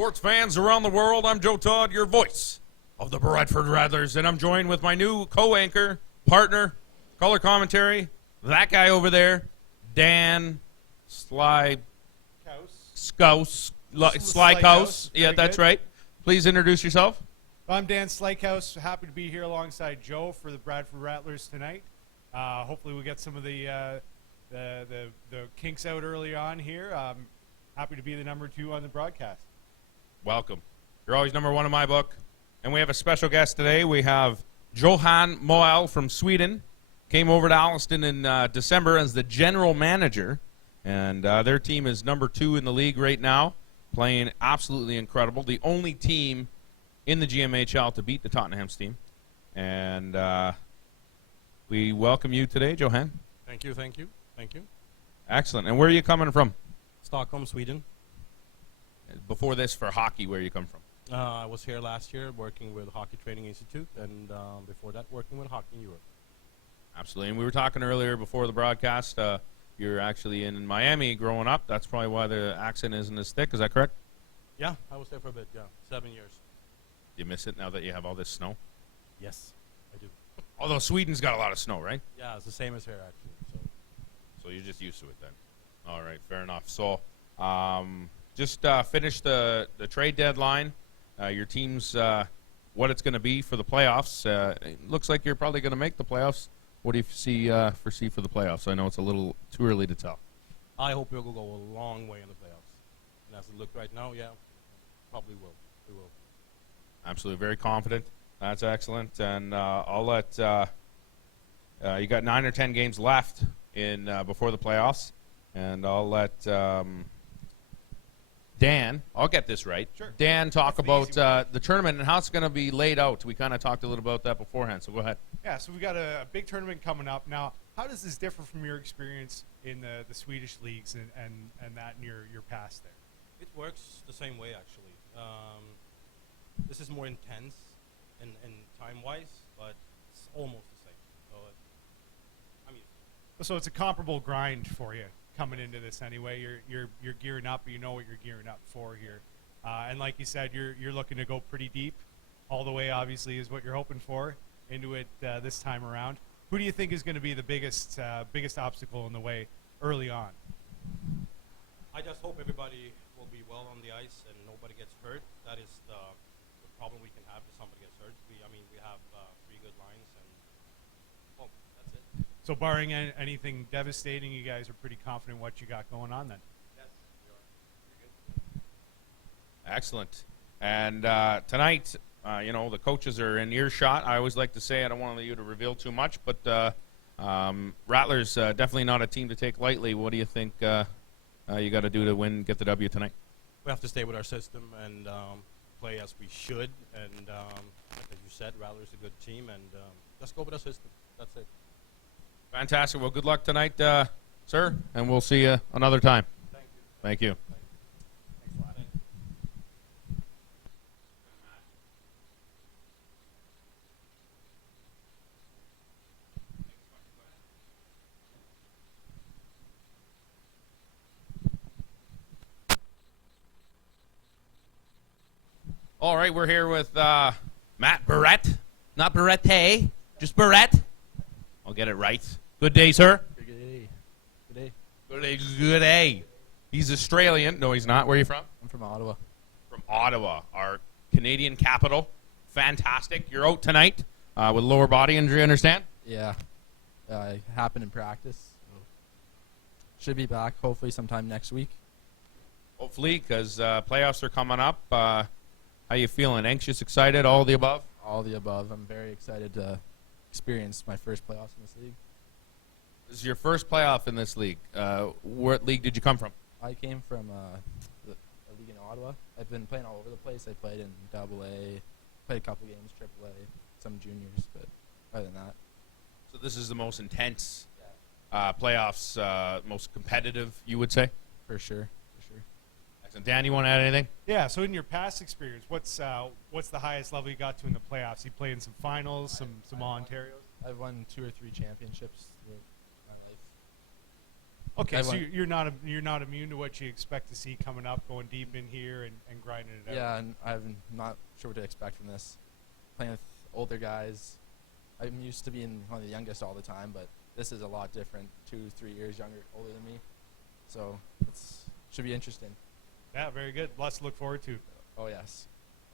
Sports fans around the world, I'm Joe Todd, your voice of the Bradford Rattlers, and I'm joined with my new co-anchor, partner, color commentary, that guy over there, Dan Slykouse. Yeah, that's right. Please introduce yourself. I'm Dan Slykouse. Happy to be here alongside Joe for the Bradford Rattlers tonight. Hopefully we'll get some of the kinks out early on here. Happy to be the number 2 on the broadcast. Welcome. You're always number 1 in my book. And we have a special guest today. We have Johan Moel from Sweden. Came over to Alliston in December as the general manager. And their team is number 2 in the league right now, playing absolutely incredible. The only team in the GMHL to beat the Tottenham's team. And we welcome you today, Johan. Thank you. Excellent. And where are you coming from? Stockholm, Sweden. Before this, for hockey, where are you come from? I was here last year working with Hockey Training Institute, and before that, working with Hockey in Europe. Absolutely. And we were talking earlier before the broadcast. You're actually in Miami growing up. That's probably why the accent isn't as thick. Is that correct? Yeah, I was there for a bit, 7 years. Do you miss it now that you have all this snow? Yes, I do. Although Sweden's got a lot of snow, right? Yeah, it's the same as here, actually. So you're just used to it then. All right, fair enough. So just finished the trade deadline. Your team's what it's going to be for the playoffs. It looks like you're probably going to make the playoffs. What do you foresee for the playoffs? I know it's a little too early to tell. I hope we'll go a long way in the playoffs. And as it looks right now, yeah, probably will. We will. Absolutely, very confident. That's excellent. And I'll let you got 9 or 10 games left in before the playoffs, and I'll let Dan. I'll get this right. Sure. Dan talk about the tournament and how it's going to be laid out. We kind of talked a little about that beforehand. So go ahead. Yeah, so we got a big tournament coming up now. How does this differ from your experience in the Swedish leagues and that in your past there? It works the same way, actually. This is more intense in time-wise, but it's almost the same. So, So it's a comparable grind for you coming into this anyway. You're gearing up, but you know what you're gearing up for here. And like you said, you're looking to go pretty deep. All the way, obviously, is what you're hoping for into it this time around. Who do you think is going to be the biggest obstacle in the way early on? I just hope everybody will be well on the ice and nobody gets hurt. That is the problem we can have if somebody gets hurt. We have 3 good lines, and well, that's it. So barring anything devastating, you guys are pretty confident what you got going on then? Yes, we are. Pretty good. Excellent. And tonight, the coaches are in earshot. I always like to say I don't want you to reveal too much, but Rattlers definitely not a team to take lightly. What do you think you got to do to get the W tonight? We have to stay with our system and play as we should. And like as you said, Rattlers a good team, and just go with our system. That's it. Fantastic. Well, good luck tonight, sir, and we'll see you another time. Thank you. Thank you. Thanks a lot. All right, we're here with Matt Barrett. Not Barrette, just Barrett. I'll get it right. Good day, sir. Good day. Good day. Good day. Good day. He's Australian. No, he's not. Where are you from? I'm from Ottawa. From Ottawa, our Canadian capital. Fantastic. You're out tonight with lower body injury, understand? Yeah. It happened in practice. So should be back hopefully sometime next week. Hopefully, because playoffs are coming up. How you feeling? Anxious, excited, all of the above? All the above. I'm very excited to experience my first playoffs in this league. This is your first playoff in this league. What league did you come from? I came from a league in Ottawa. I've been playing all over the place. I played in AA, played a couple games, AAA, some juniors, but other than that. So this is the most intense playoffs, most competitive, you would say? For sure. Excellent. Dan, you want to add anything? Yeah, so in your past experience, what's the highest level you got to in the playoffs? You played in some finals, some Ontarios? I've won 2 or 3 championships throughout my life. Okay, I so went- you're not immune to what you expect to see coming up, going deep in here and grinding it out. Yeah, and I'm not sure what to expect from this. Playing with older guys, I'm used to being one of the youngest all the time, but this is a lot different. 2-3 years older than me, so it's should be interesting. Yeah, very good. Lots to look forward to. Oh yes.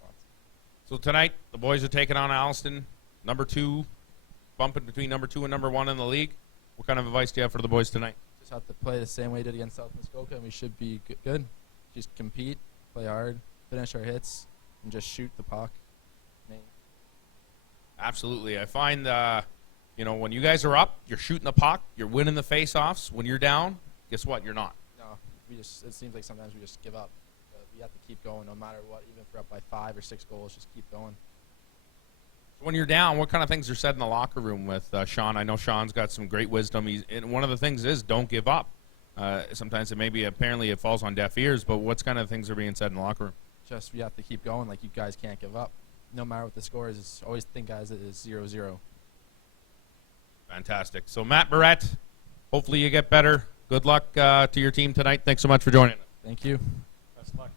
Lots. So tonight, the boys are taking on Alliston, number 2, bumping between number 2 and number 1 in the league. What kind of advice do you have for the boys tonight? Just have to play the same way we did against South Muskoka, and we should be good. Just compete, play hard, finish our hits, and just shoot the puck. Absolutely. I find, when you guys are up, you're shooting the puck, you're winning the face-offs. When you're down, guess what? You're not. No, it seems like sometimes we just give up. But we have to keep going no matter what. Even if we're up by 5 or 6 goals, just keep going. When you're down, what kind of things are said in the locker room with Sean? I know Sean's got some great wisdom. And one of the things is don't give up. Sometimes apparently it falls on deaf ears, but what kind of things are being said in the locker room? Just we have to keep going. Like, you guys can't give up. No matter what the score is, always think, guys, it is 0-0. Fantastic. So, Matt Barrett, hopefully you get better. Good luck to your team tonight. Thanks so much for joining us. Thank you. Best luck.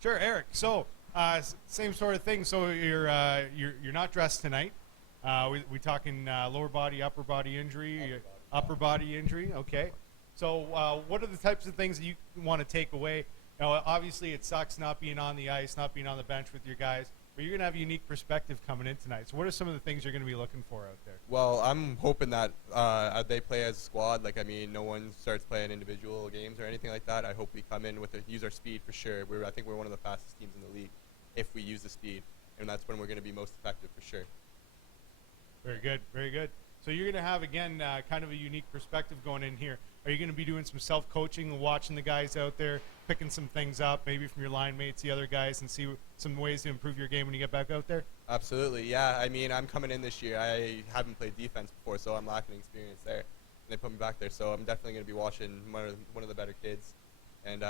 Sure, Eric. So, same sort of thing. So you're not dressed tonight. We talking lower body, upper body injury, upper body injury. Okay. So what are the types of things that you want to take away? Now, obviously, it sucks not being on the ice, not being on the bench with your guys, but you're going to have a unique perspective coming in tonight. So what are some of the things you're going to be looking for out there? Well, I'm hoping that they play as a squad. Like, I mean, no one starts playing individual games or anything like that. I hope we come in with use our speed for sure. I think we're one of the fastest teams in the league if we use the speed, and that's when we're going to be most effective for sure. Very good, very good. So you're going to have, again, kind of a unique perspective going in here. Are you going to be doing some self-coaching, watching the guys out there, picking some things up, maybe from your line mates, the other guys, and see some ways to improve your game when you get back out there? Absolutely, yeah. I mean, I'm coming in this year. I haven't played defense before, so I'm lacking experience there. And they put me back there, so I'm definitely going to be watching one of the better kids and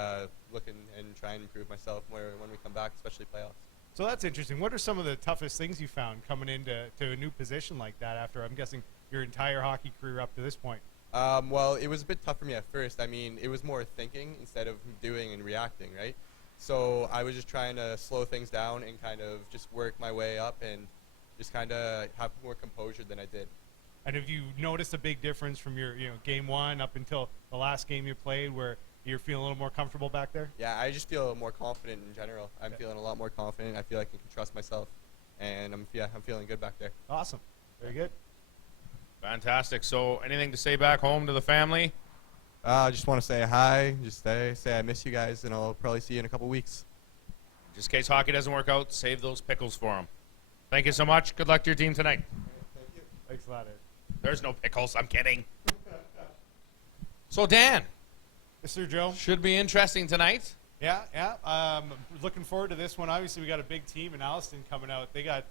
looking and trying to improve myself more when we come back, especially playoffs. So that's interesting. What are some of the toughest things you found coming into a new position like that after, I'm guessing, your entire hockey career up to this point? Well, it was a bit tough for me at first. I mean, it was more thinking instead of doing and reacting, right? So I was just trying to slow things down and kind of just work my way up and just kind of have more composure than I did. And have you noticed a big difference from your game one up until the last game you played where you're feeling a little more comfortable back there? Yeah, I just feel more confident in general. I'm feeling a lot more confident. I feel like I can trust myself, and I'm feeling good back there. Awesome. Very good. Fantastic. So, anything to say back home to the family? I just want to say hi, just say I miss you guys, and I'll probably see you in a couple weeks. Just in case hockey doesn't work out, save those pickles for them. Thank you so much. Good luck to your team tonight. Thank you. Thanks a lot, Ed. There's no pickles. I'm kidding. So, Dan, Yes, sir, Joe. should be interesting tonight. Yeah. Looking forward to this one. Obviously, we got a big team in Alliston coming out. They got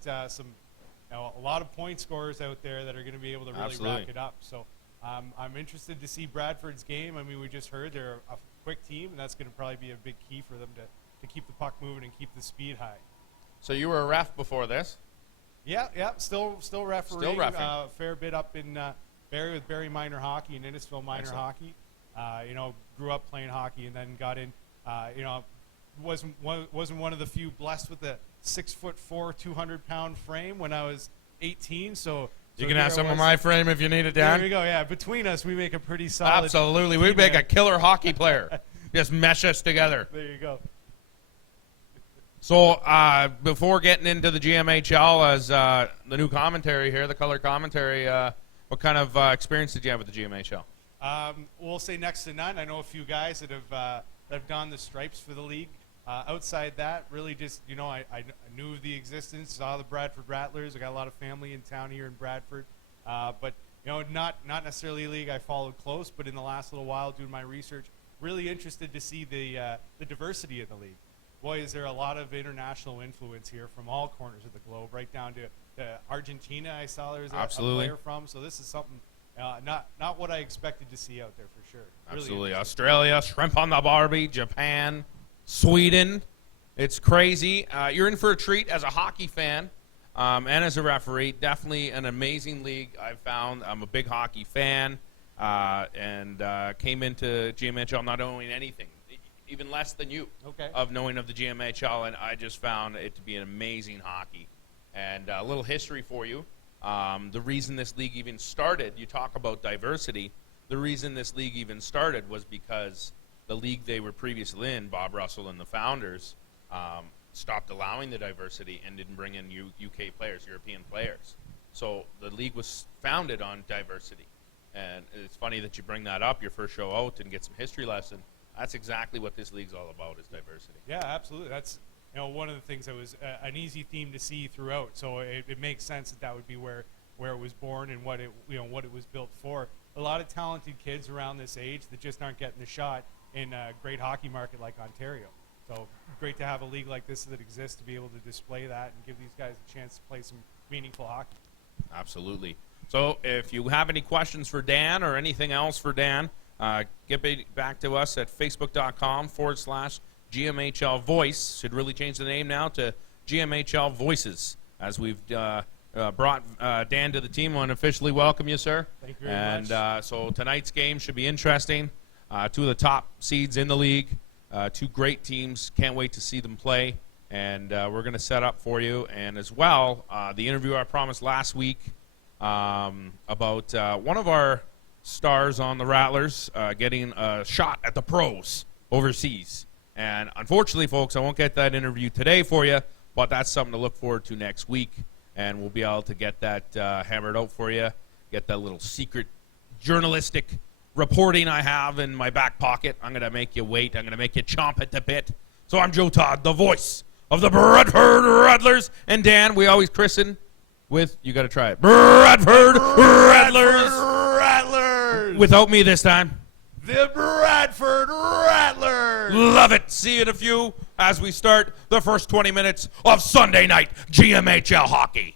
a lot of point scorers out there that are going to be able to really Absolutely. rack it up. So I'm interested to see Bradford's game. I mean, we just heard they're a quick team, and that's going to probably be a big key for them to keep the puck moving and keep the speed high. So, you were a ref before this. Yeah. Still refereeing. Still reffing. A fair bit up in Barrie with Barrie Minor Hockey and Innisfil Minor Excellent. Hockey. Grew up playing hockey and then got in. Wasn't one of the few blessed with a 6'4", 200-pound frame when I was 18. So You can here have I some of was. my frame if you need it, There Dan. we go. Yeah, between us, we make a pretty solid. Absolutely. We'd team make there. a killer hockey player. Just mesh us together. There you go. So, before getting into the GMHL as the new commentary here, the color commentary, what kind of experience did you have with the GMHL? We'll say next to none. I know a few guys that have donned the stripes for the league. Outside that, really just, I knew of the existence, saw the Bradford Rattlers. I got a lot of family in town here in Bradford. But, not necessarily a league I followed close, but in the last little while doing my research, really interested to see the diversity in the league. Boy, is there a lot of international influence here from all corners of the globe, right down to Argentina. I saw there was a Absolutely. player from. So this is something Not what I expected to see out there for sure. Really Absolutely. interesting. Australia, shrimp on the Barbie, Japan, Sweden. It's crazy. You're in for a treat as a hockey fan and as a referee. Definitely an amazing league I've found. I'm a big hockey fan and came into GMHL not knowing anything, even less than you, Okay. of knowing of the GMHL, and I just found it to be an amazing hockey. And a little history for you. The reason this league even started, you talk about diversity, the reason this league even started was because the league they were previously in, Bob Russell and the founders, stopped allowing the diversity and didn't bring in UK players, European players. So the league was founded on diversity. And it's funny that you bring that up, your first show out, and get some history lesson. That's exactly what this league's all about, is diversity. Yeah, absolutely. That's one of the things that was an easy theme to see throughout. So it makes sense that would be where it was born and what it what it was built for. A lot of talented kids around this age that just aren't getting the shot in a great hockey market like Ontario. So great to have a league like this that exists to be able to display that and give these guys a chance to play some meaningful hockey. Absolutely. So if you have any questions for Dan or anything else for Dan, get back to us at facebook.com/GMHL Voice. Should really change the name now to GMHL Voices, as we've brought Dan to the team. I want to officially welcome you, sir. Thank you very much. And so tonight's game should be interesting. Two of the top seeds in the league, two great teams. Can't wait to see them play. And we're going to set up for you. And as well, the interview I promised last week about one of our stars on the Rattlers getting a shot at the pros overseas. And unfortunately, folks, I won't get that interview today for you, but that's something to look forward to next week. And we'll be able to get that hammered out for you, get that little secret journalistic reporting I have in my back pocket. I'm going to make you wait. I'm going to make you chomp at the bit. So I'm Joe Todd, the voice of the Bradford Rattlers. And Dan, we always christen with, you got to try it, Bradford Rattlers. Without me this time. The Bradford Rattlers! Love it. See you in a few as we start the first 20 minutes of Sunday night GMHL hockey.